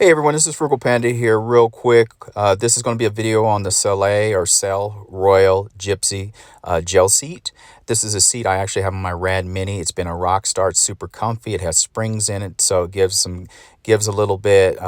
Hey everyone, this is Frugal Panda here real quick. This is going to be a video on the SELLE Royal Gel Seat. This is a seat I actually have on my Rad Mini. It's been a rock star. It's super comfy. It has springs in it, so it gives a little bit.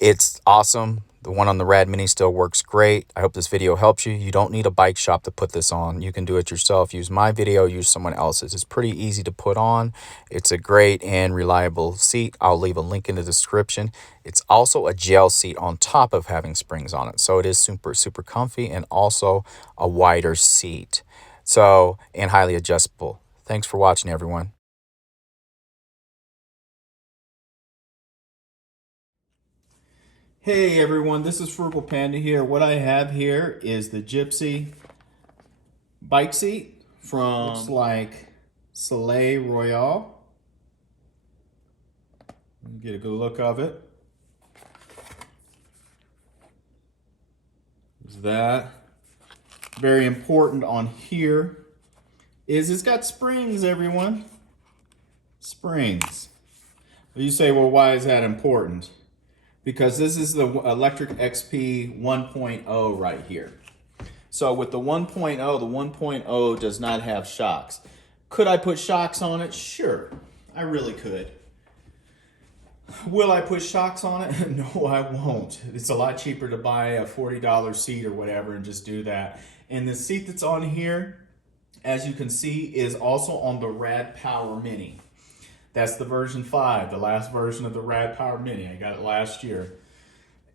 It's awesome. The one on the Rad Mini still works great. I hope this video helps you. You don't need a bike shop to put this on. You can do it yourself. Use my video, use someone else's. It's pretty easy to put on. It's a great and reliable seat. I'll leave a link in the description. It's also a gel seat on top of having springs on it. So it is super, super comfy and also a wider seat. So, and highly adjustable. Thanks for watching, everyone. Hey everyone, this is Frugal Panda here. What I have here is the Gypsy bike seat from, looks like SELLE Royal. Get a good look of it. There's that. Very important on here is it's got springs, everyone. Springs. You say, well, why is that important? Because this is the Lectric XP 1.0 right here. So with the 1.0, the 1.0 does not have shocks. Could I put shocks on it? Sure, I really could. Will I put shocks on it? No, I won't. It's a lot cheaper to buy a $40 seat or whatever and just do that. And the seat that's on here, as you can see, is also on the Rad Power Mini. That's the version 5, the last version of the Rad Power Mini. I got it last year.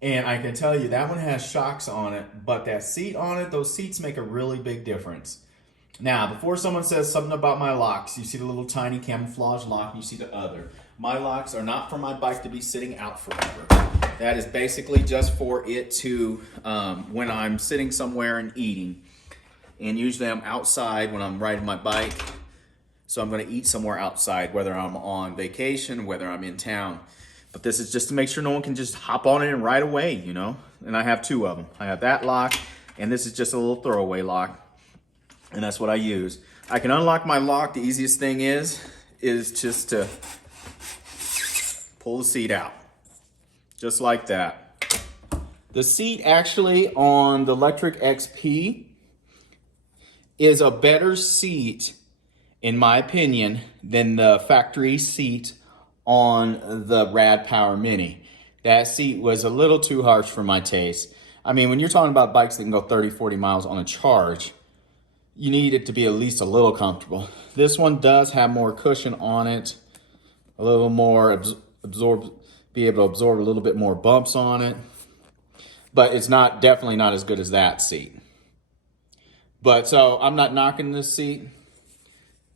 And I can tell you that one has shocks on it, but that seat on it, those seats make a really big difference. Now, before someone says something about my locks, you see the little tiny camouflage lock, you see the other. My locks are not for my bike to be sitting out forever. That is basically just for it to, when I'm sitting somewhere and eating. And usually I'm outside when I'm riding my bike. So I'm going to eat somewhere outside, whether I'm on vacation, whether I'm in town. But this is just to make sure no one can just hop on it and ride away, you know? And I have two of them. I have that lock, and this is just a little throwaway lock. And that's what I use. I can unlock my lock. The easiest thing is just to pull the seat out. Just like that. The seat actually on the Lectric XP is a better seat, in my opinion, than the factory seat on the Rad Power Mini. That seat was a little too harsh for my taste. I mean, when you're talking about bikes that can go 30, 40 miles on a charge, you need it to be at least a little comfortable. This one does have more cushion on it, a little more be able to absorb a little bit more bumps on it, but it's definitely not as good as that seat. But so I'm not knocking this seat.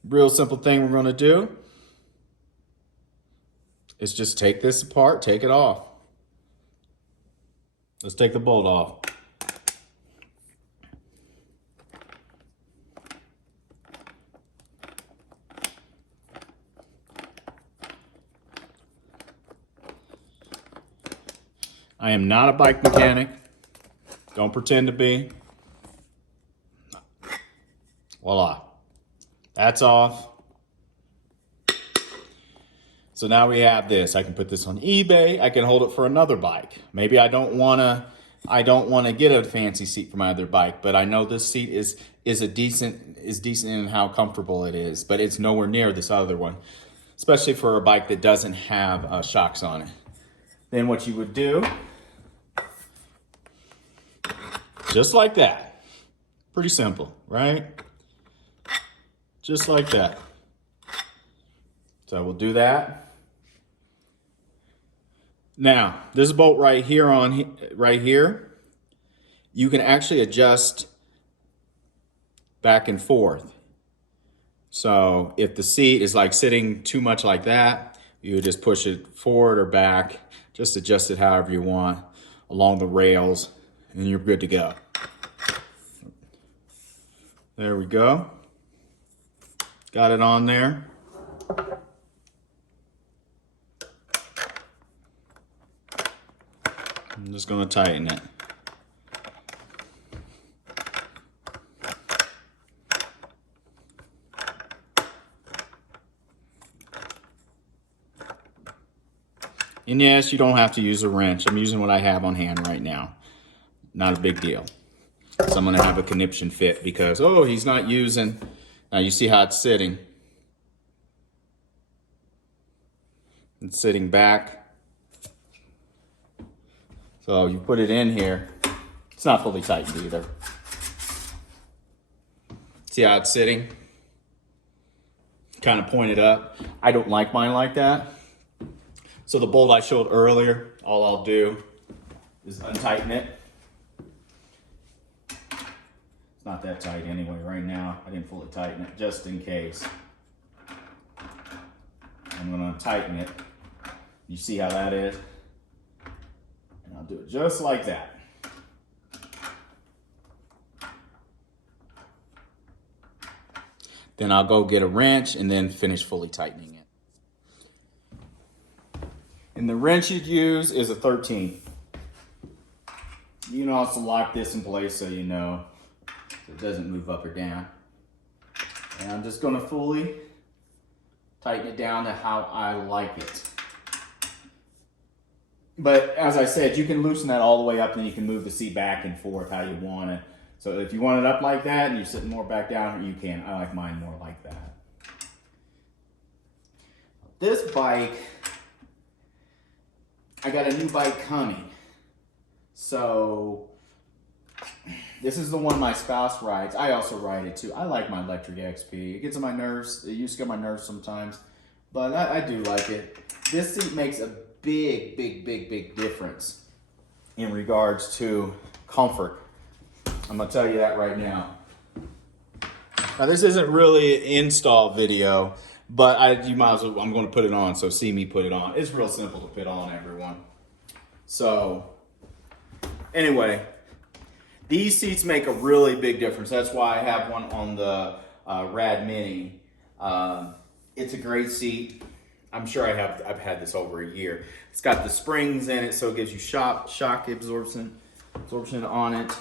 Real simple thing we're gonna do is just take this apart, take it off. Let's take the bolt off. I am not a bike mechanic. Don't pretend to be. Voila. That's off. So now we have this. I can put this on eBay. I can hold it for another bike. Maybe I don't want to get a fancy seat for my other bike, but I know this seat is decent in how comfortable it is, but it's nowhere near this other one, especially for a bike that doesn't have shocks on it. Then what you would do, just like that. Pretty simple, right? Just like that. So we'll do that. Now, this bolt right here, you can actually adjust back and forth. So if the seat is like sitting too much like that, you would just push it forward or back, just adjust it however you want along the rails, and you're good to go. There we go. Got it on there. I'm just going to tighten it. And yes, you don't have to use a wrench. I'm using what I have on hand right now. Not a big deal. So I'm gonna have a conniption fit because, oh, he's not using, now you see how it's sitting. It's sitting back. So you put it in here. It's not fully tightened either. See how it's sitting? Kind of pointed up. I don't like mine like that. So the bolt I showed earlier, all I'll do is untighten it. It's not that tight anyway right now. I didn't fully tighten it just in case. I'm gonna tighten it. You see how that is? And I'll do it just like that. Then I'll go get a wrench and then finish fully tightening it. And the wrench you'd use is a 13. You can also lock this in place so you know it doesn't move up or down. And I'm just gonna fully tighten it down to how I like it. But as I said, you can loosen that all the way up and you can move the seat back and forth how you want it. So if you want it up like that and you're sitting more back down, you can. I like mine more like that. This bike, I got a new bike coming. So this is the one my spouse rides. I also ride it too. I like my Lectric XP. It gets on my nerves. It used to get on my nerves sometimes, but I do like it. This seat makes a big difference in regards to comfort. I'm gonna tell you that right now. Now this isn't really an install video, but you might as well, I'm gonna put it on, so see me put it on. It's real simple to put on, everyone. So anyway, these seats make a really big difference. That's why I have one on the Rad Mini. It's a great seat. I'm sure I've had this over a year. It's got the springs in it, so it gives you shock absorption on it.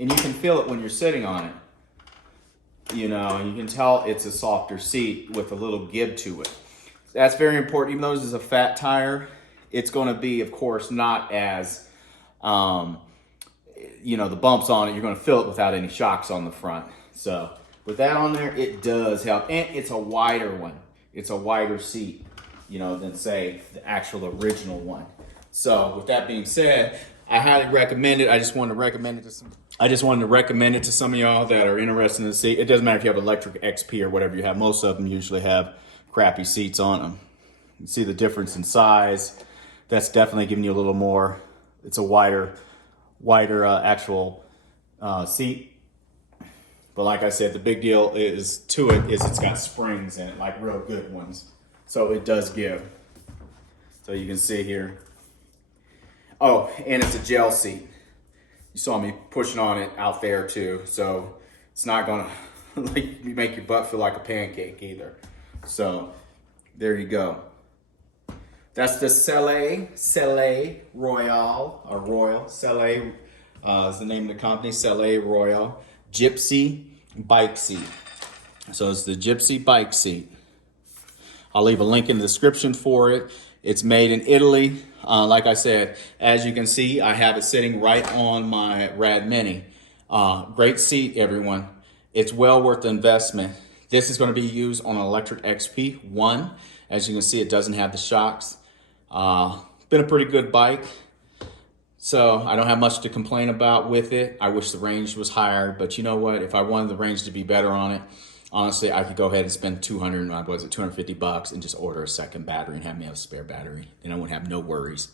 And you can feel it when you're sitting on it. You know, you can tell it's a softer seat with a little give to it. That's very important. Even though this is a fat tire, it's going to be, of course, not as, you know, the bumps on it, you're going to feel it without any shocks on the front. So with that on there, it does help. And it's a wider one. It's a wider seat, you know, than say the actual original one. So with that being said, I highly recommend it. I just wanted to recommend it to some of y'all that are interested in the seat. It doesn't matter if you have Lectric XP or whatever you have. Most of them usually have crappy seats on them. You see the difference in size. That's definitely giving you a little more. It's a wider actual seat. But like I said, the big deal is it's got springs in it, like real good ones. So it does give. So you can see here. Oh, and it's a gel seat. You saw me pushing on it out there too. So it's not gonna make your butt feel like a pancake either. So there you go. That's the SELLE Royal, or Royal, SELLE is the name of the company, SELLE Royal Gypsy Bike Seat. So it's the Gypsy Bike Seat. I'll leave a link in the description for it. It's made in Italy. Like I said, as you can see, I have it sitting right on my Rad Mini. Great seat, everyone. It's well worth the investment. This is going to be used on an Lectric XP 1. As you can see, it doesn't have the shocks. Been a pretty good bike. So I don't have much to complain about with it. I wish the range was higher, but you know what? If I wanted the range to be better on it, honestly, I could go ahead and spend $250 and just order a second battery and have me have a spare battery, and I wouldn't have no worries.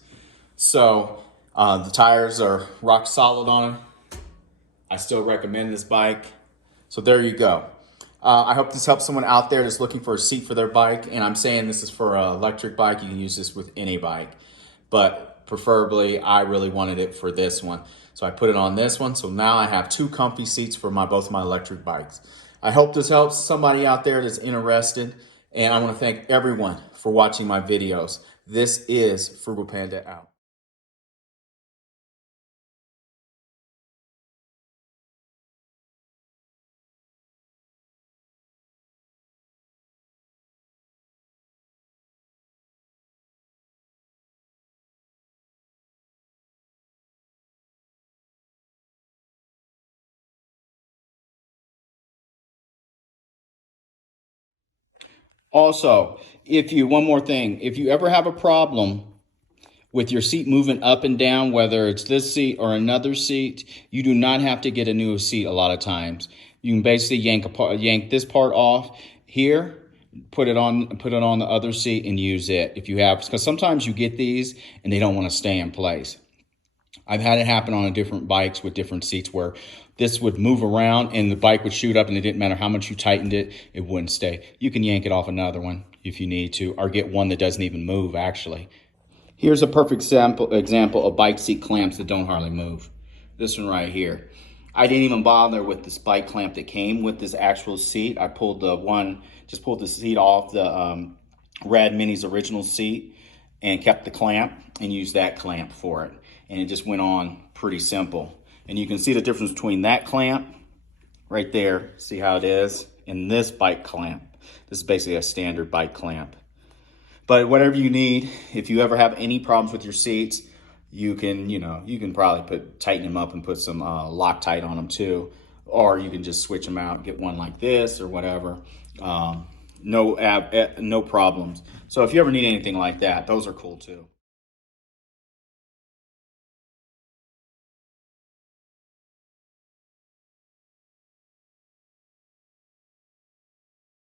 So the tires are rock solid on it. I still recommend this bike. So there you go. I hope this helps someone out there that's looking for a seat for their bike. And I'm saying this is for an electric bike. You can use this with any bike, but preferably I really wanted it for this one. So I put it on this one. So now I have two comfy seats for both my electric bikes. I hope this helps somebody out there that's interested. And I want to thank everyone for watching my videos. This is Frugal Panda out. Also, one more thing, if you ever have a problem with your seat moving up and down, whether it's this seat or another seat, you do not have to get a new seat a lot of times. You can basically yank this part off here, put it on the other seat and use it if you have, because sometimes you get these and they don't want to stay in place. I've had it happen on different bikes with different seats where this would move around and the bike would shoot up and it didn't matter how much you tightened it, it wouldn't stay. You can yank it off another one if you need to, or get one that doesn't even move actually. Here's a perfect example of bike seat clamps that don't hardly move. This one right here. I didn't even bother with this bike clamp that came with this actual seat. I pulled just pulled the seat off the Rad Mini's original seat and kept the clamp and used that clamp for it. And it just went on pretty simple. And you can see the difference between that clamp right there, see how it is, and this bike clamp. This is basically a standard bike clamp. But whatever you need, if you ever have any problems with your seats, you can probably tighten them up and put some Loctite on them too. Or you can just switch them out, get one like this or whatever. No problems. So if you ever need anything like that, those are cool too.